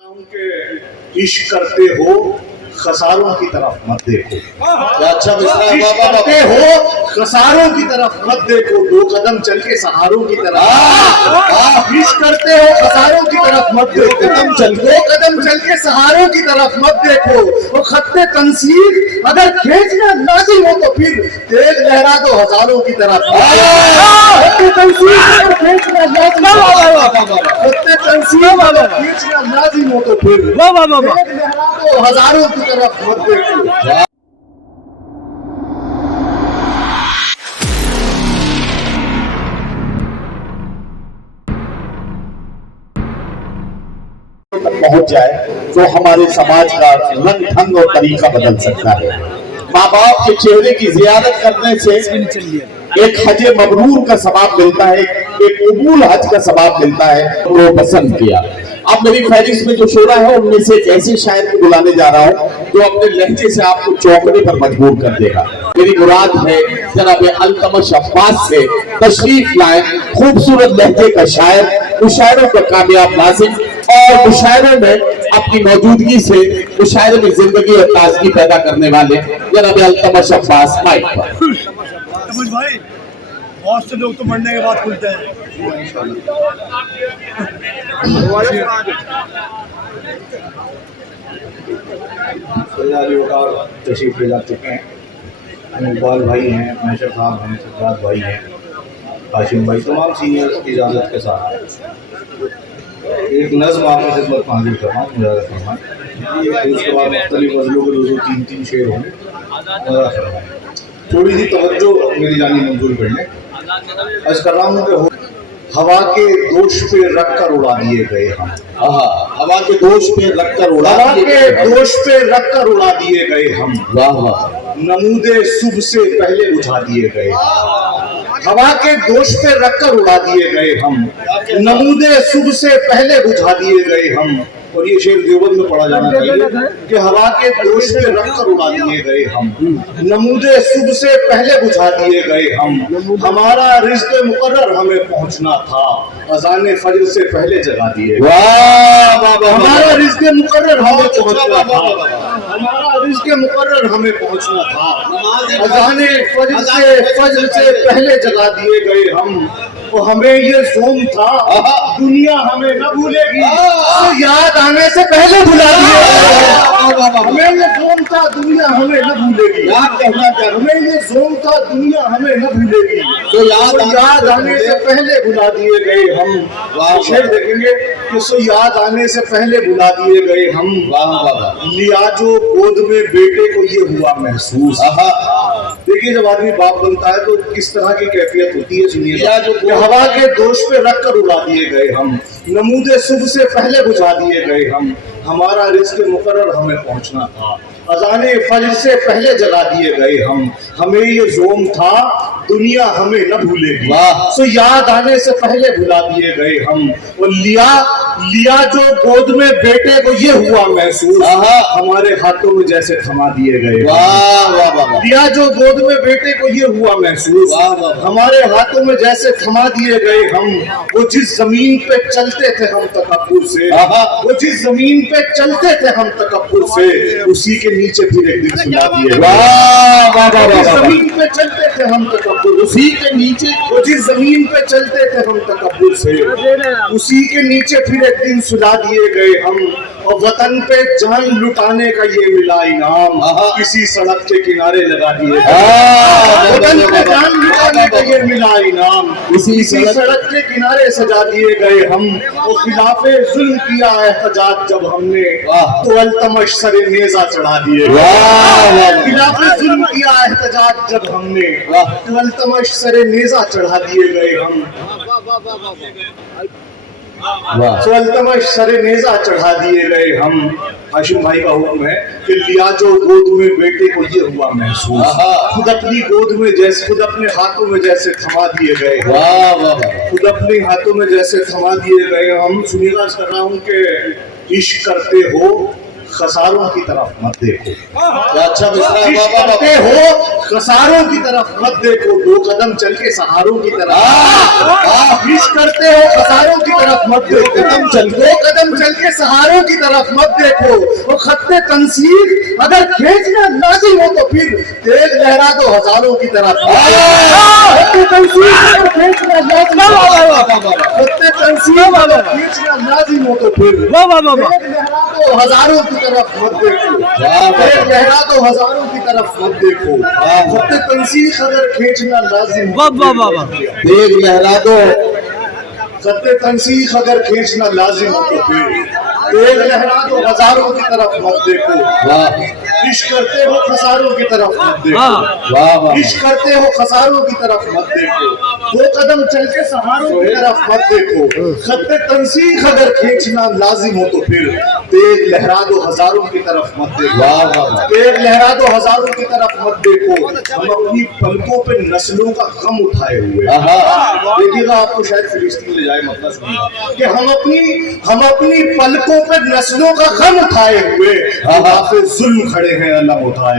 कि इश्क करते हो खसारों की तरफ मत देखो। अच्छा इश्क करते हो खसारों की तरफ मत देखो, दो कदम चल के सहारों की तरफ। इश्क करते हो खसारों की तरफ मत देखो, दो कदम चल के सहारों की तरफ मत देखो। वो खत्ते तंसीर अगर खींचना लाजिम हो तो फिर तेज लहरा दो हजारों की तरफ। खत्ते तंसीर अगर खींचना लाजिम हो तो फिर तेज लहरा दो हजारों की तरफ मत देखो। पहुंच जाए तो हमारे समाज का रंग ढंग और तरीका बदल सकता है। माँ बाप के चेहरे की जियारत करने से एक हज मबरूर का सवाब मिलता है, एक कबूल हज का सवाब मिलता है। वो पसंद किया। अब मेरी फहरिस्त में जो शोरा है उनमें से एक ऐसे शायर को बुलाने जा रहा हूँ जो अपने लहजे से आपको चौंकने पर मजबूर कर देगा। मेरी मुराद है जनाब अल्तमश अब्बास से तशरीफ लाए खूबसूरत लहजे का शायर, मुशायरों का कामयाब नाज़िम और मुशायरे में अपनी मौजूदगी से मुशायरे में जिंदगी और ताजगी पैदा करने वाले जनाब अल्तमश अब्बास माइक पर। भाई बहुत से लोग तो मरने के बाद खुलते हैं। तशरीफ ले जा चुके हैं। इकबाल भाई हैं, मैशर साहब हैं, सज्जाद भाई हैं, हाशिम भाई, तमाम सीनियर्स की इजाज़त के साथ एक नज़्म आपकी खिदमत में हाजिर कर रहा हूँ। मुजाहिदा फरमाएं। उसके बाद मुख्तलिफ गज़लों के दो तीन तीन शेर होंगे। मुजाहिदा फरमाएं। थोड़ी सी तवज्जो मेरी जानी मंजूर कर लें। अर्ज़ कर रहा हूँ कि हवा के दोष पे रख कर उड़ा दिए गए हम। हवा के दोष पे रख कर उड़ा हवा के दोष पे रख कर उड़ा दिए गए हम। वाह वाह। नमूदे सुबह से पहले बुझा दिए गए। हवा के दोष पे रख कर उड़ा दिए गए हम, नमूदे सुबह से पहले बुझा दिए गए हम। और ये शेर देवबंद में पढ़ा जाना चाहिए कि हवा के दोष पे रख कर उड़ा दिए गए हम, नमूदे सुबह से पहले बुझा दिए गए हम। हमारा रिज़्क़ मुकर्रर हमें पहुंचना था, अज़ान फज्र से पहले जगा दिए। हमारा रिज़्क़ मुकर्रर हमें पहुंचना था, हमारा रिज़्क़ मुकर्रर हमें पहुंचना था, अज़ान फज्र से पहले जगा दिए गए हम। तो हमें ये ज़ोम था दुनिया हमें न भूलेगी, तो याद आने से पहले भुला दिए। हमें ये ज़ोम था दुनिया हमें न भूलेगी, हमें ये ज़ोम था दुनिया हमें न भूलेगी, तो याद आने से पहले भुला दिए गए हम। शेर देखेंगे कि सो याद आने से पहले भुला दिए गए हम। लिया जो गोद में बेटे को ये हुआ महसूस। देखिए जब आदमी बाप बनता है तो किस तरह की कैफियत होती है, सुनिए। हवा के दोष पे रख कर उड़ा दिए गए हम, नमूदे सुबह से पहले बुझा दिए गए हम। हमारा रिज़्क़ मुकर्रर हमें पहुंचना था, अज़ाने फज्र से पहले जगा दिए गए हम। हमें ये ज़ोम था दुनिया हमें न भूलेगी, सो याद आने से पहले भुला दिए गए हम। और लिया जो गोद में बेटे को ये हुआ महसूस, हमारे हाथों में जैसे थमा दिए गए। लिया जो गोद में बेटे को ये हुआ महसूस, हमारे हाथों में जैसे थमा दिए गए हम। वो जिस जमीन पे चलते थे हम तकब्बुर से, वो जिस जमीन पे चलते थे हम तकब्बुर से, उसी के नीचे फिर एक दिन सुला दिए। जमीन पे चलते थे हम तकब्बुर, उसी के नीचे, वो जिस जमीन पे चलते थे हम तकब्बुर से, उसी के नीचे फिर एक दिन सुला दिए गए हम। और वतन पे जान लुटाने का ये मिला इनाम, किसी सड़क के किनारे लगा दिए। वतन पे जान लुटाने का ये मिला इनाम, किसी सड़क के किनारे सजा दिए गए हम। वो खिलाफे जुल्म किया एहतजाज जब हमने, तो अल्तमश सरे नेज़ा चढ़ा दिए। खिलाफे जुल्म किया एहतजाज जब हमने, तो अल्तमश सरे नेज़ा चढ़ा दिए गए हम। तो अल्तमश सरे नेज़ा चढ़ा दिए गए हम। हाशिम भाई का हुक्म है कि लिया जो गोद में बेटे को ये हुआ महसूस, खुद अपनी गोद में जैसे, खुद अपने हाथों में जैसे थमा दिए गए, खुद अपने हाथों में जैसे थमा दिए गए हम। सुनिएगा कर रहा हूँ कि इश्क करते हो खसारों की तरफ मत देखो। क्या अच्छा मिसरा है, कोशिश वाह, वाह, करते हो खसारों की तरफ मत देखो, 2 कदम चल के सहारों की तरफ। कोशिश करते हो खसारों की तरफ मत देखो, 2 कदम चल के सहारों की तरफ मत देखो। वो खत्ते तंसीर अगर खींचना लाजिम हो तो फिर तेज लहरा दो हजारों की तरफ। खत्ते तंसीर अगर खींचना लाजिम हो, खत्ते तंसीर अगर खींचना लाजिम हो तो फिर तेज लहरा दो हजारों की तरफ मत देखो। तेज लहरा दो हजारों की तरफ मत देखो। खत्ते तंसीर अगर खींचना लाजिम हो, देख लहरा दो, खत्ते तंसीख अगर खींचना लाजिम हो तो फिर तेज लहरा दो हजारों की तरफ मत देखो। इश्क करते हो खसारों की तरफ मत देखो। इश्क करते हो खसारों की तरफ मत देखो, 2 कदम चल के सहारों की तरफ मत देखो। खत्ते तंसीख अगर खींचना लाजिम हो तो फिर तेज लहरा दो हजारों की तरफ मत देखो। तेज लहरा दो हजारों की तरफ मत देखो। हम अपनी पलकों पे नस्लों का गम उठाए हुए, देखिएगा आपको शायद फिलिस्तीन ले जाए, मतलब सुनिए कि हम अपनी पलकों पे नस्लों का गम उठाए हुए काफिर जुल्म खड़े हैं अलम उठाए।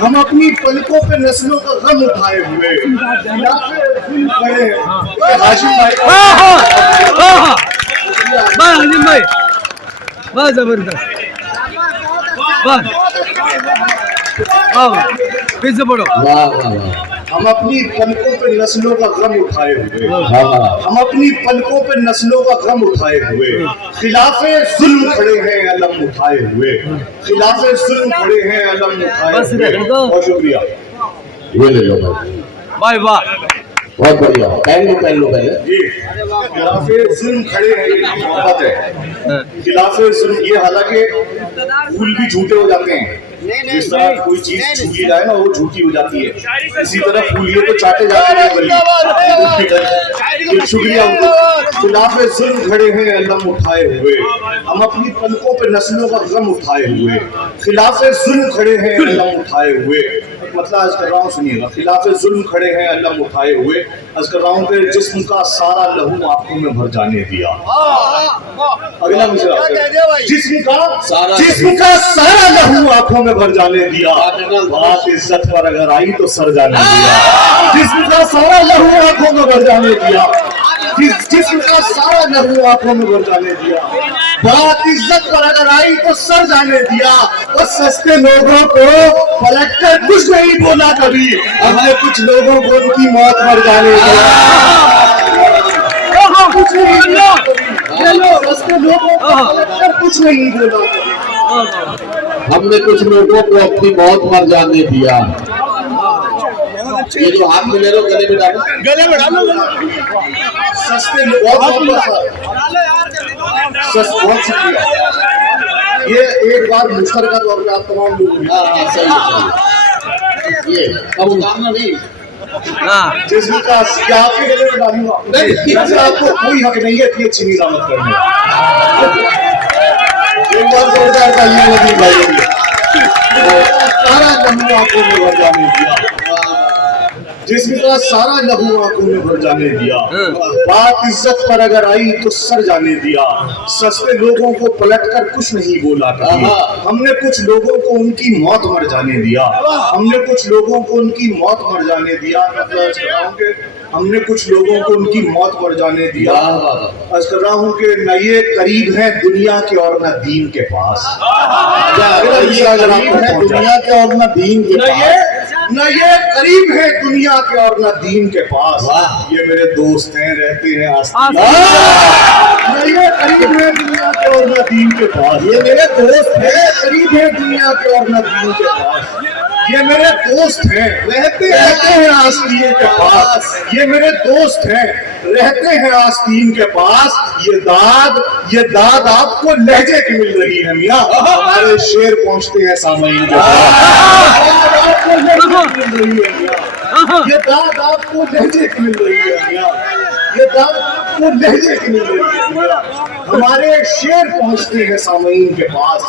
हम अपनी पलकों पे नस्लों का गम उठाए हुए काफिर जुल्म खड़े हैं। हाशिम भाई हाजिम भाई, वाह जबरदस्त, वाह वाह, फिर से पढ़ो। हम अपनी पलकों पे नस्लों का गम उठाए हुए, हम अपनी पलकों पे नस्लों का गम उठाए हुए खिलाफे जुल्म खड़े हैं अलम उठाए हुए। खिलाफे जुल्म खड़े हैं अलम उठाए बस हुए। रख दो। बहुत शुक्रिया। ये ले लो भाई, भाई वाह, बहुत बढ़िया, पहन लो पहले। जी, खिलाफे जुल्म खड़े हैं, ये मोहब्बत है। खिलाफे जुल्म, ये हालांकि फूल भी झूठे हो जाते हैं, जिस तरह कोई चीज झूठी जाए ना वो झूठी हो जाती है, इसी तरह फूलिए तो चाटे जाते हैं गली। शुक्रिया। खिलाफे जुल्म खड़े हैं अलम उठाए हुए, हम अपनी पलकों पे नस्लों का गम उठाए हुए। खिलाफे जुल्म खड़े हैं अलम उठाए हुए, मतलब आज कर रहा हूँ, सुनिएगा। खिलाफे जुल्म खड़े हैं अलम उठाए हुए, आज कर रहा हूँ कि जिस्म का सारा लहू आंखों में भर जाने दिया। अगला मिसरा, जिस्म का सारा लहू आंखों में भर जाने दिया, बात इज्जत पर अगर आई तो सर जाने दिया। जिस्म का सारा लहू आंखों में भर जाने दिया, जिस्म का सारा लहू आंखों में भर जाने दिया, बात इज्जत पर अगर आई तो सर जाने दिया। और सस्ते लोगों को पलट कर कुछ नहीं बोला कभी, हमने कुछ लोगों को उनकी मौत मर जाने दिया। कुछ नहीं बोला कभी, सस्ते लोगों को पलट कर कुछ नहीं बोला कभी, हमने कुछ लोगों को अपनी मौत मर जाने दिया। ये जो हाथ में ले लो, गले में डालो, गले में डालो। सस्ते बहुत शुक्रिया। ये एक बार मुश्तरका तौर पे आप तमाम लोग, ये अब उतारना नहीं, हाँ जिसका क्या आपके गले में डालूंगा नहीं, वैसे आपको कोई हक नहीं है इतनी अच्छी निजामत करने। एक बार जोरदार तालियां लगी भाई। सारा लहू आंखों में भर जाने दिया, जिसका सारा लहू आंखों में भर जाने दिया, बात इज्जत पर अगर आई तो सर जाने दिया। सस्ते लोगों को पलट कर कुछ नहीं बोला कभी, हमने कुछ लोगों को उनकी मौत मर जाने दिया। हमने कुछ लोगों को उनकी मौत मर जाने दिया, हमने कुछ लोगों को उनकी मौत मर जाने दिया। अर्ज कर रहा हूँ कि न ये करीब है दुनिया के और न दीन के पास, दुनिया के और न दीन के पास, न ये करीब है दुनिया के और न दीन के पास। ये मेरे दोस्त हैं, रहते हैं आस्तीन। न ये करीब है दुनिया के और न दीन के पास, ये मेरे दोस्त हैं, करीब है दुनिया के और न दीन के पास। ये मेरे दोस्त हैं, रहते हैं आस्तीन के पास। ये मेरे दोस्त हैं, रहते हैं आस्तीन के पास। ये दाद आपको लहजे की मिल रही है मियाँ, हमारे शेर पहुंचते हैं सामईन के पास। ये दाद आपको लहजे की मिल रही है मियाँ, ये दाद आपको وہ لہجے کی نہیں ملتی، ہمارے شعر پہنچتے ہیں سامعین کے پاس،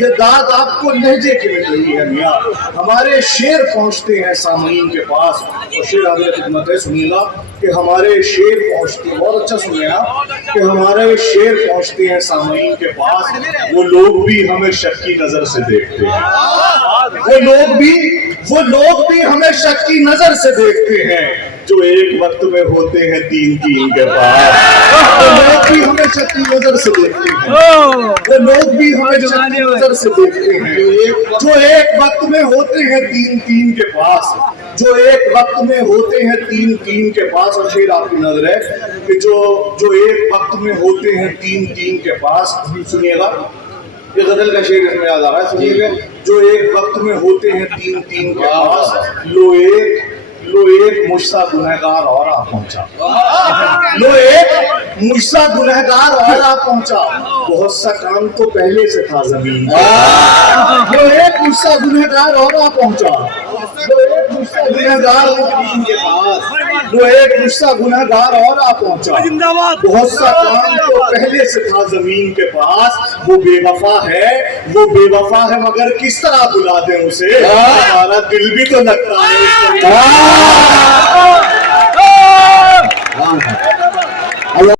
یہ داد آپ کو لہجے کی مل رہی ہے میاں، ہمارے شعر پہنچتے ہیں سامعین کے پاس۔ اور شعر آگے خدمت ہے، سنیے گا کہ ہمارے شعر پہنچتے ہیں، بہت اچھا سنیں آپ، کہ ہمارے شعر پہنچتے ہیں سامعین کے پاس، وہ لوگ بھی ہمیں شک کی نظر سے دیکھتے ہیں، وہ لوگ بھی ہمیں شک کی نظر سے دیکھتے ہیں، جو ایک وقت میں ہوتے ہیں تین تین کے پاس، وہ لوگ بھی ہمیں شک کی نظر سے دیکھتے ہیں، وہ لوگ بھی ہمیں شک کی نظر سے دیکھتے ہیں، جو ایک وقت میں ہوتے ہیں تین تین کے پاس، جو ایک وقت میں ہوتے ہیں تین تین کے پاس۔ اور شعر آپ کی نظر ہے کہ جو ایک وقت میں ہوتے ہیں تین تین کے پاس، سنیے گا یہ غزل کا شعر اس میں یاد آ رہا ہے، سنیے گا، جو ایک وقت میں ہوتے ہیں تین تین کے پاس، لو ایک مجھ سا گنہگار اور آ پہنچا، لو ایک مجھ سا گنہگار اور آ پہنچا، بہت سا کام تو پہلے سے تھا زمین پہ، لو ایک مجھ سا گنہگار اور آ پہنچا، لو ایک مجھ سا گنہگار زمین کے پاس، لو ایک مجھ سا گنہگار اور آ پہنچا، بہت سا کام تو پہلے سے تھا زمین کے پاس، وہ بے وفا ہے مگر کس طرح بلا دیں اسے، ہمارا دل بھی تو لگتا ہے اس کو۔